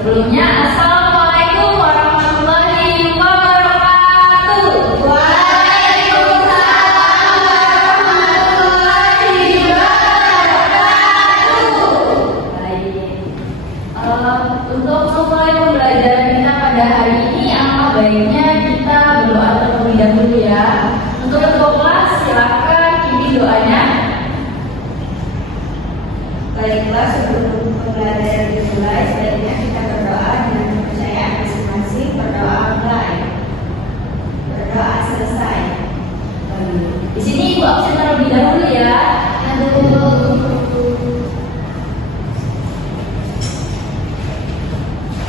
Sebelumnya, Assalamualaikum warahmatullahi wabarakatuh. Waalaikumsalam warahmatullahi wabarakatuh. Baik. Untuk memulai pembelajaran kita pada hari ini, alangkah baiknya kita berdoa terlebih dahulu ya. Untuk ketua kelas, silakan ini doanya. Baiklah, sebelum pembelajaran dimulai, sebaiknya kita berdoa dengan kepercayaan masing-masing. Berdoa online, berdoa selesai. Di sini Ibu absen terlebih dahulu ya.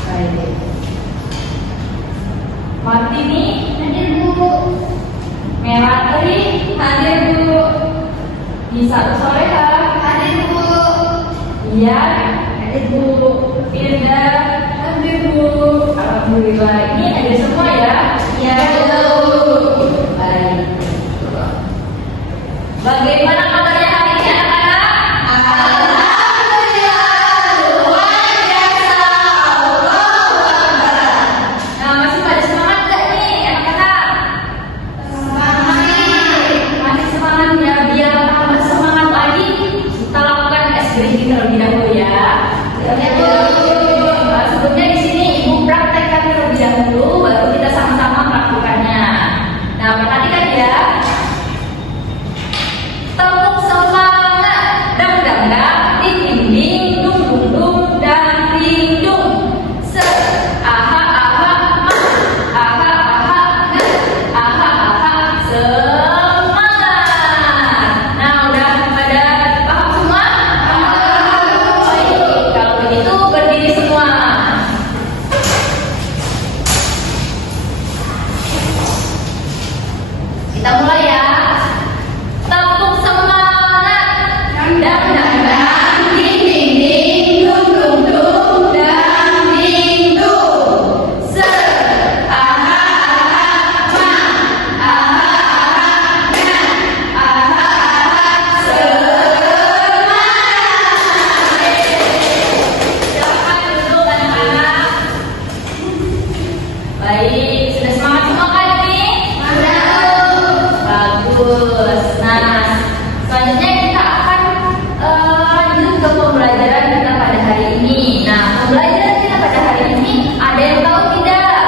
Baik. Martini, hadir Bu. Meratri, hadir Bu. Nisa Soleha, hadir Bu. Iya, hadir Bu. Firda, hadir Bu. Alhamdulillah, ini hadir semua ya. Ya, Bu. Baik. Bagaimana kabarnya hari ini anak-anak? alhamdulillah, luar biasa. Allahu Akbar. Nah, masih pada semangat gak nih anak-anak? Semangat. Masih semangat ya, biar tambah semangat lagi kita lakukan SBG terlebih dahulu ya. Nah, sebelumnya di sini Ibu praktekkan terlebih dahulu, baru kita sama-sama melakukannya. Nah, perhatikan ya. Tepuk semangat, dang dang dang, ding ding ding, dung dung dung, dang ding dung. Se, aha aha, ma, aha aha, ge, aha aha, semangat. Nah, udah pada paham semua? Baik, kalau begitu berdiri semua. Kita mulai ya. Tepuk semangat, dang dang dang, ding ding ding, dung dung dung, dang ding dung. Se, aha aha, ma, aha aha, ga, aha aha, semangat. Silakan duduk anak-anak. Baik, sudah semangat semua kan ini? Bagus. Nah, selanjutnya kita akan lanjut ke pembelajaran kita pada hari ini. Nah, pembelajaran kita pada hari ini ada yang tahu tidak?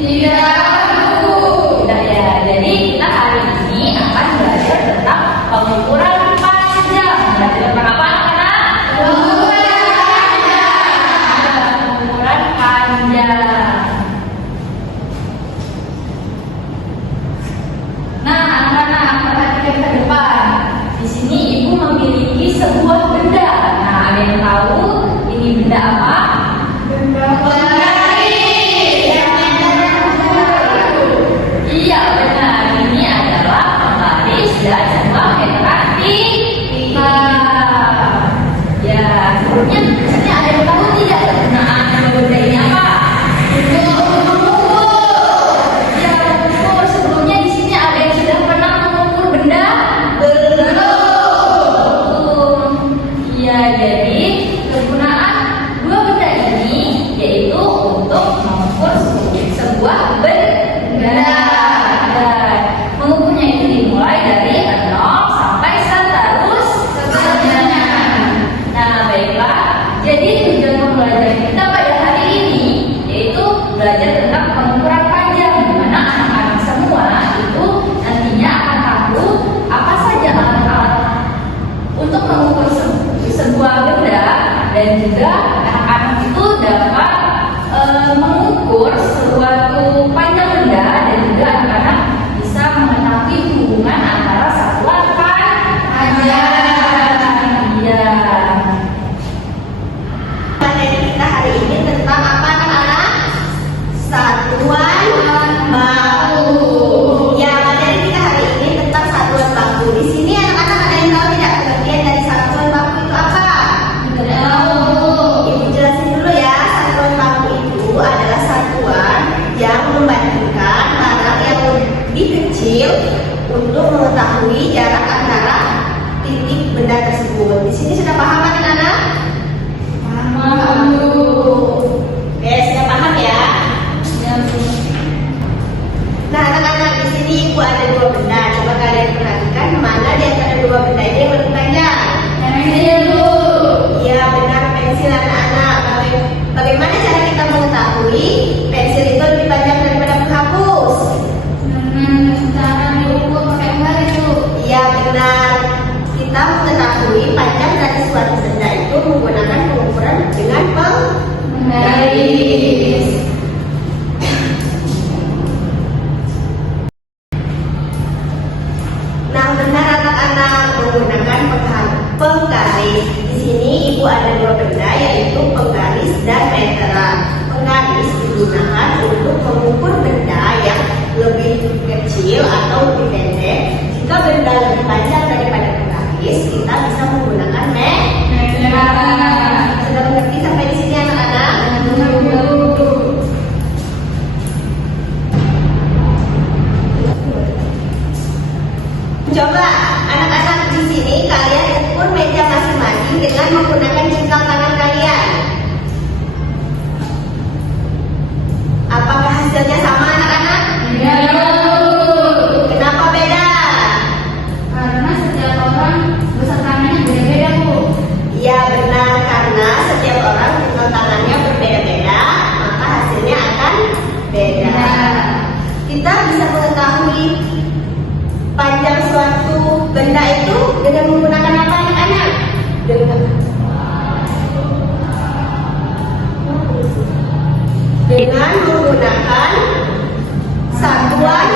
Tidak tahu. Tidak ya. Jadi kita hari ini akan belajar tentang pengukuran panjang. Belajar tentang apa anak-anak? Pengukuran panjang. Nah, anak-anak perhatikan ke depan. Di sini Ibu memiliki sebuah benda. Nah, ada yang tahu ini benda apa? Benda Iya, benar. Ini adalah pembaris dan sebuah matematika. Ya, sebelumnya di sini ada yang tahu tidak penggunaan benda ini apa? Ya, betul. Sebelumnya di sini ada yang sudah pernah mengukur benda? Belum. Iya, jadi kegunaan dua benda ini yaitu untuk mengukur sebuah benda. Dan mengukurnya itu dimulai dari 0 sampai seterusnya. Nah, baiklah. Jadi tujuan pembelajaran kita pada hari ini yaitu belajar tentang pengukuran panjang, di mana anak-anak semua itu nantinya akan tahu apa saja alat-alat untuk mengukur sebuah benda, dan juga anak-anak itu dapat mengukur suatu panjang benda, dan juga anak-anak bisa mengetahui hubungan antara satuan panjang. Iya. Materi kita hari ini tentang apa anak-anak? Satuan baku. Ya, materi kita hari ini tentang satuan baku. Di sini anak-anak ada yang tahu tidak pengertian dari satuan baku itu apa? Ibu jelasin dulu ya. Satuan baku itu adalah satuan yang membandingkan barang yang lebih kecil untuk mengetahui jarak antara titik benda tersebut. Di sini sudah paham anak-anak? Paham. ibu ada dua benda, yaitu penggaris dan meteran. Penggaris digunakan untuk mengukur benda yang lebih kecil atau lebih pendek. Jika benda lebih panjang daripada penggaris, kita bisa menggunakan meteran. Sudah mengerti sampai di sini anak-anak? Coba anak-anak di sini kalian ukur meja masing-masing dengan menggunakan jingkar tangan kalian. Apakah hasilnya sama anak-anak? Iya. Kenapa beda? Karena setiap orang besar tangannya beda-beda, Bu. Iya benar, karena setiap orang jingkar tangannya berbeda-beda, maka hasilnya akan beda. Kita bisa mengetahui panjang suatu benda itu dengan menggunakan apa anak-anak? Dengan menggunakan satuan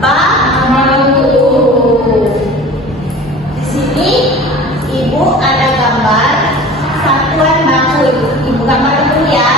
bahu. Di sini ibu ada gambar satuan bahu. Ibu gambar dulu ya.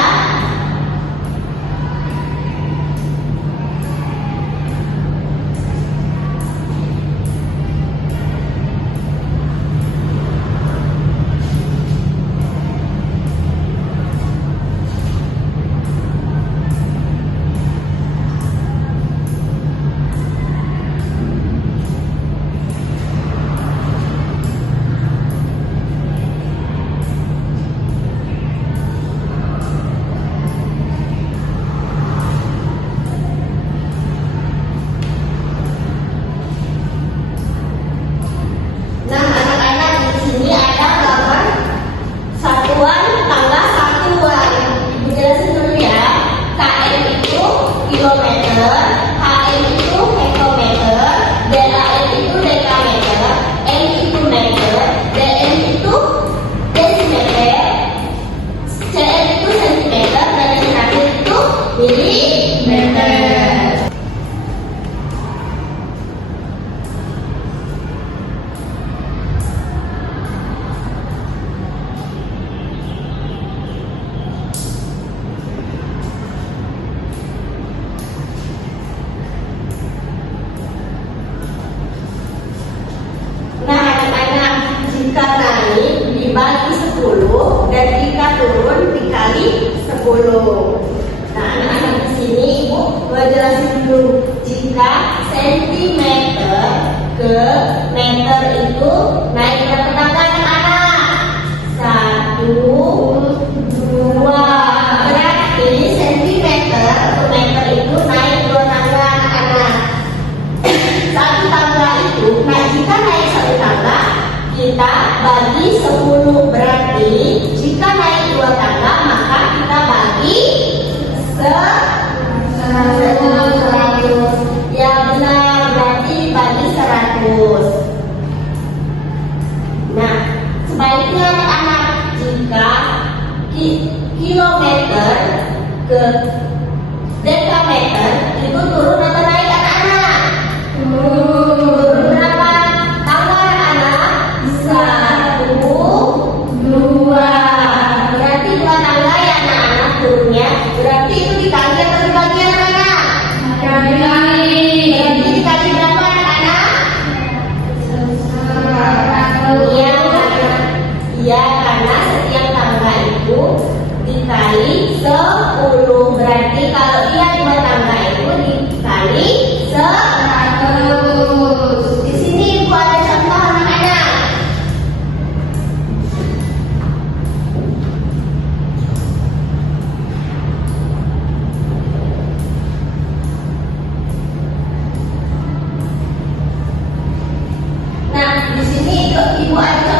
Nah, anak-anak di sini ada gambar satuan tangga satuan. Ibu jelasin dulu ya. KM itu kilometer, HM itu hektometer, DAM itu dekameter, M itu meter, DM itu desimeter, CM itu sentimeter, dan yang terakhir itu milimeter. Nah anak-anak, jika naik dibagi 10 dan jika turun dikali 10. Nah anak-anak di sini ibu jelasin dulu. Jika sentimeter ke meter itu naik berapa tangga anak-anak? 1, 2. Berarti sentimeter ke meter itu naik 2 tangga anak-anak. Satu tangga itu, nah jika naik satu tangga, kita bagi 10. Berarti jika naik 2 tangga, maka kita bagi 100. Ya benar, berarti bagi 100. Nah, sebaliknya anak-anak, jika kilometer ke dekameter itu turun atau naik anak-anak? Turun berapa tangga anak-anak? 1, 2. Berarti 2 tangga ya anak-anak turunnya. Berarti itu dikali atau dibagi anak-anak? Dikali. Berarti dikali berapa anak-anak? 100. Iya, karena setiap tangga itu dikali 10. Berarti kalau dia 2 tangga itu dikali 100. Di sini ibu ada contoh anak-anak. Nah, di sini ibu ada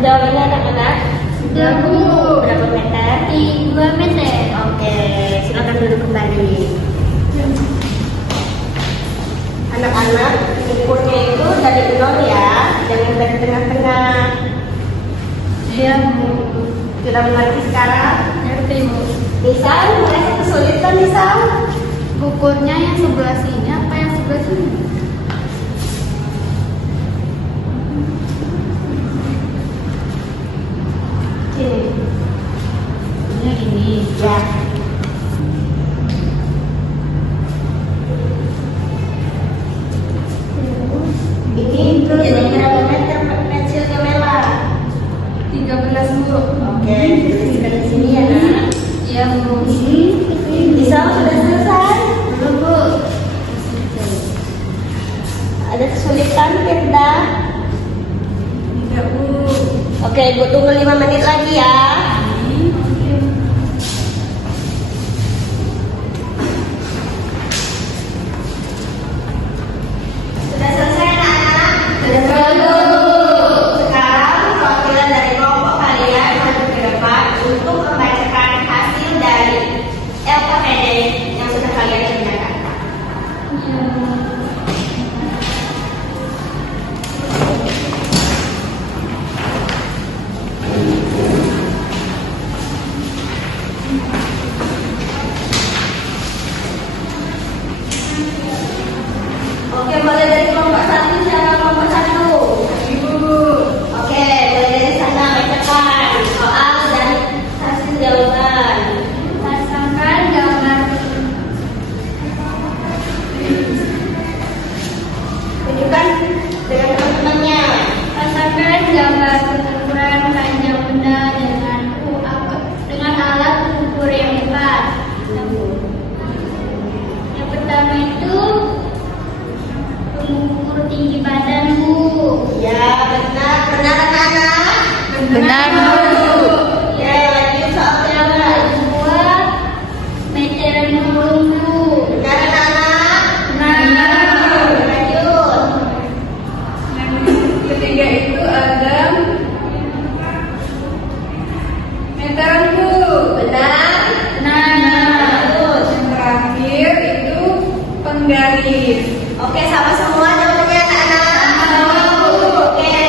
jawab ini anak-anak? Sudah, Bu. Berapa meter? 3 meter. Oke, silakan duduk kembali. Anak-anak, ukurnya itu dari 0 ya, jangan dari tengah-tengah. Iya, Bu. Sudah mengerti sekarang? Ngerti, Bu. Misal, merasa kesulitan misal? Ukurnya yang sebelah sini apa yang sebelah sini? Ini. Ini. Ya. Ini jadi berapa meter pensilnya Mela? 13, Bu. Oke, dari sini ya nak. Iya, Bu. Misal sudah selesai? Belum, Bu. Ada kesulitan Firda? Tidak, Bu. Oke, Ibu tunggu 5 menit lagi ya. Sudah selesai anak-anak? Sudah selesai, Bu. Sekarang perwakilan dari kelompok kalian maju ke depan untuk membacakan hasil dari LKPD yang sudah kalian kerjakan. Oke, mulai dari kelompok 1, siapa kelompok 1? Ibu, Bu. Oke, mulai dari sana bacakan soal dan hasil jawaban. Pasangkan gambar. Tunjukkan dengan teman-temannya. Pasangkan gambar pengukuran panjang benda dengan alat ukur yang tepat. Yang pertama itu pengukur tinggi badan, Bu. Ya, benar, benar anak-anak. Benar, Bu. Ya, lanjut soal Yang kedua. kedua meteran burung, Bu. Benar anak-anak. Benar. Lanjut. Yang ketiga itu ada meteran, Bu. Benar. Benar. Lanjut. Yang terakhir itu penggaris. Oke, sama semua jawabannya anak-anak. Sama, Bu. Oke,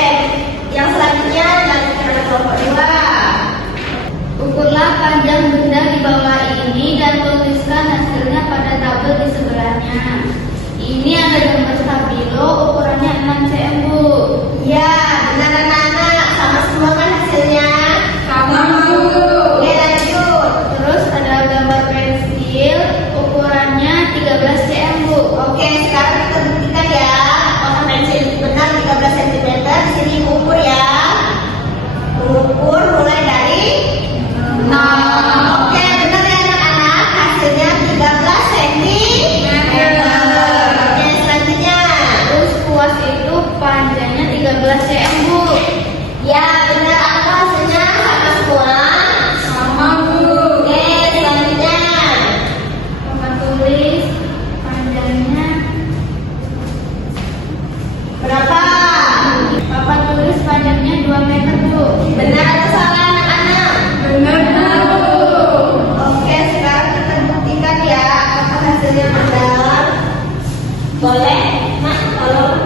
yang selanjutnya lanjutkan oleh kelompok 2. Ukurlah panjang benda di bawah ini dan tuliskan hasilnya pada tabel di sebelahnya. Ini ada gambar stabilo ukurannya 6 cm, Bu. Ya, benar anak-anak. Sama semua kan hasilnya? Sama, Bu. Oke, lanjut. Terus ada gambar pensil ukurannya 13 cm, Bu. Oke, sekarang kita buktikan ya. Apakah pensil itu benar 13 cm? Di sini ukur ya. Mengukur mulai dari 0. Oke, benar ya anak-anak. Hasilnya 13 cm. Oke, selanjutnya. Terus kuas itu panjangnya 13 cm, Bu. Ya, benar apa hasilnya? Sama semua. Sama, Bu. Oke, selanjutnya. Papan tulis panjangnya Berapa? papan tulis panjangnya 2 meter, Bu. Benar atau salah anak-anak? Benar, Bu. Oke, sekarang kita buktikan ya apakah hasilnya benar. Boleh, Nak, tolong.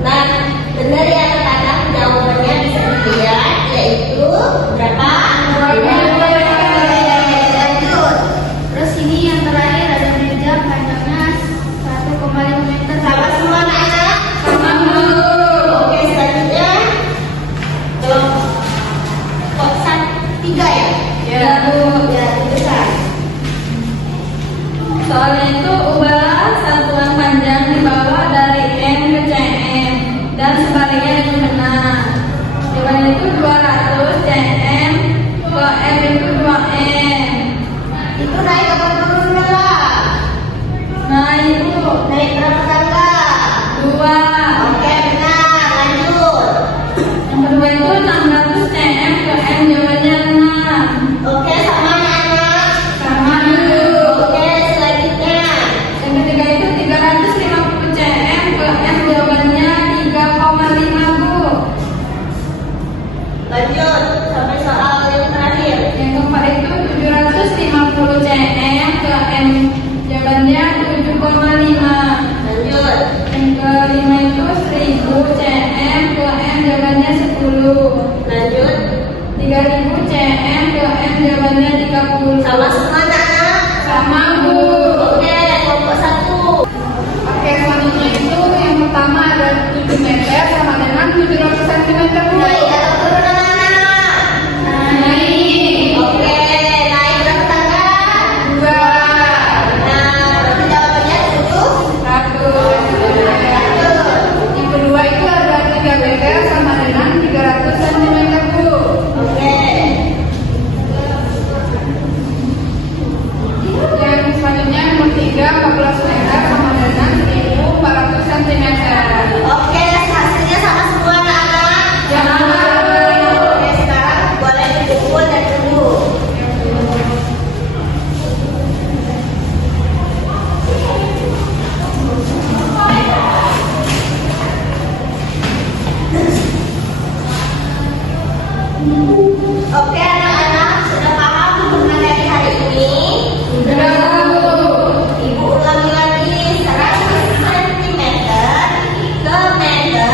Nah, benar ya anak-anak, jawabannya bisa dilihat yaitu berapa? 2 meter. Lanjut. Terus ini yang terakhir ada meja panjangnya 1,5 meter. Sama semua anak-anak? Sama, Bu. Oke, selanjutnya kelompok 3 ya? Ya, Bu. Ya, tunjukkan. Soalnya itu ubahlah satuan panjang di bawah dari M ke cm dan sebaliknya dengan benar. Jawabannya itu 200 cm ke M itu 2M. Itu naik apa turun Mela? Nah, Ibu, Naik berapa tangga? 2. Oke, benar. Lanjut. Yang kedua itu 600 cm ke M, jawabannya 6. Oke, sama anak-anak. Bu. Sama semua anak-anak? Sama Bu. Oke, kelompok 1. Oke, selanjutnya itu yang pertama ada 7 meter sama dengan 700 cm Bu. Naik atau turun anak-anak? Naik. Oke, naik berapa tangga? 2. Nah, berarti jawabannya 7. 1. Yang kedua itu ada 3 meter sama dengan 300 cm Bu. Oke. Yang selanjutnya nomor 3 14 meter sama dengan 1400 cm. Oke, hasilnya sama semua anak-anak? Sama. Oke, sekarang boleh dikumpul dan tunggu. Oke, anak-anak sudah paham mengenai hari ini? Sudah Bu. Ibu ulangi lagi 100 cm ke meter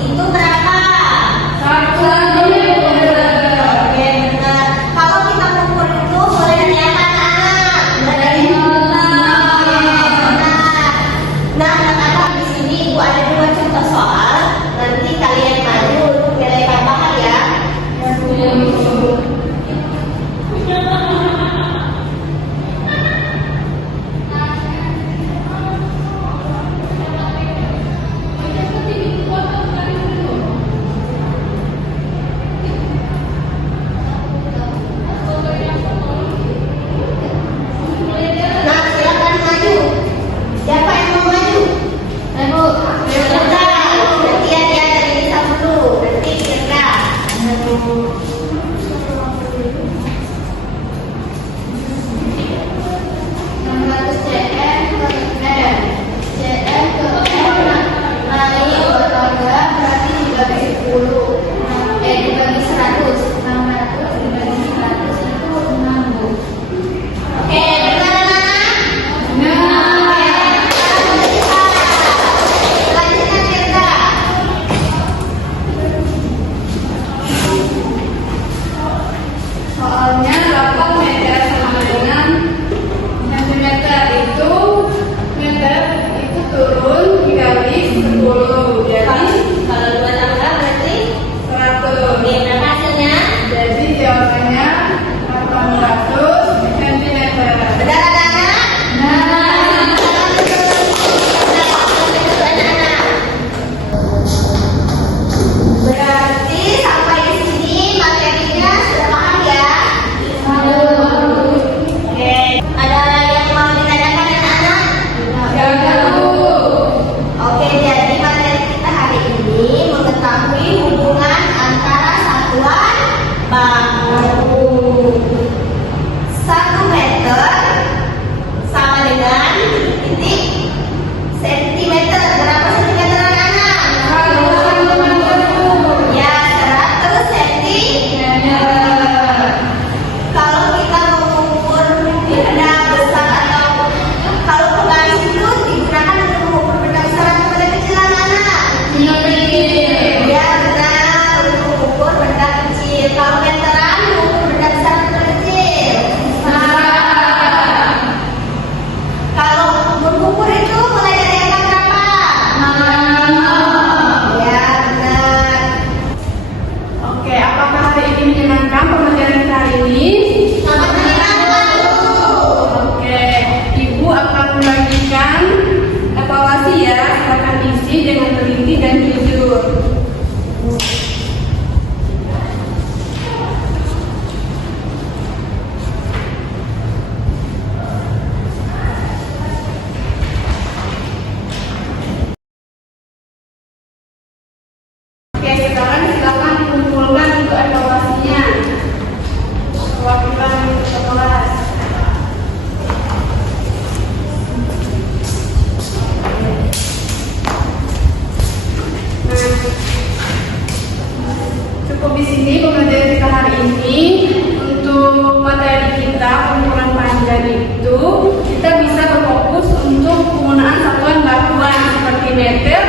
itu berapa? 1 meter. Oke, benar. Kalau kita mengukur itu boleh dari apa anak? Dari benar. Nah, anak-anak di sini Ibu ada 2 contoh soal. Nanti kalian maju untuk nilai tambahan ya. Nah, silakan maju. Siapa yang mau maju? Ibu, Sebentar, gantian ya dari Lisa dulu. Nanti Tirta. 600 cm ke m. Cm ke m naik 2 tangga berarti dibagi 10. Dibagi 100. 600 dibagi 100 itu 6 Bu. Oke, benar anak? Selanjutnya Tirta. Soalnya 8 meter sama dengan centimeter itu meter itu turun dikali 10 jadi Kalau 2 tangga berarti 100. oke, berapa hasilnya? Jadi jawabannya 800 centimeter. Benar anak-anak? Berarti sampai di sini materinya sudah paham ya? Oke, ada yang mau ditanyakan anak-anak? Jangan Bu. Oke, jadi materi kita hari ini mengetahui hubungan antara satuan baku. 1 meter sama dengan titik sentimeter. Berapa sentimeter anak-anak? 100 centimeter Bu. Ya, 100 cm. Kalau kita mau mengukur benda besar atau kalau penggaris itu digunakan untuk mengukur benda besar atau benda kecil anak-anak? Ya, benar, untuk mengukur benda kecil. Kalau meteran mengukur benda besar atau benda kecil? Kalau mengukur itu mulai dari angka berapa? Ya, benar. Oke, apakah hari ini menyenangkan pembelajaran kita hari ini? Selamat menyenangkan, Bu. Oke, Ibu akan membagikan evaluasi ya, silakan isi dengan teliti dan jujur. Oke, sekarang silakan kumpulkan untuk evaluasinya. Perwakilan kelas. Cukup di sini pembelajaran kita hari ini. Untuk materi kita kumpulan panjang itu kita bisa berfokus untuk penggunaan satuan bakuan seperti meter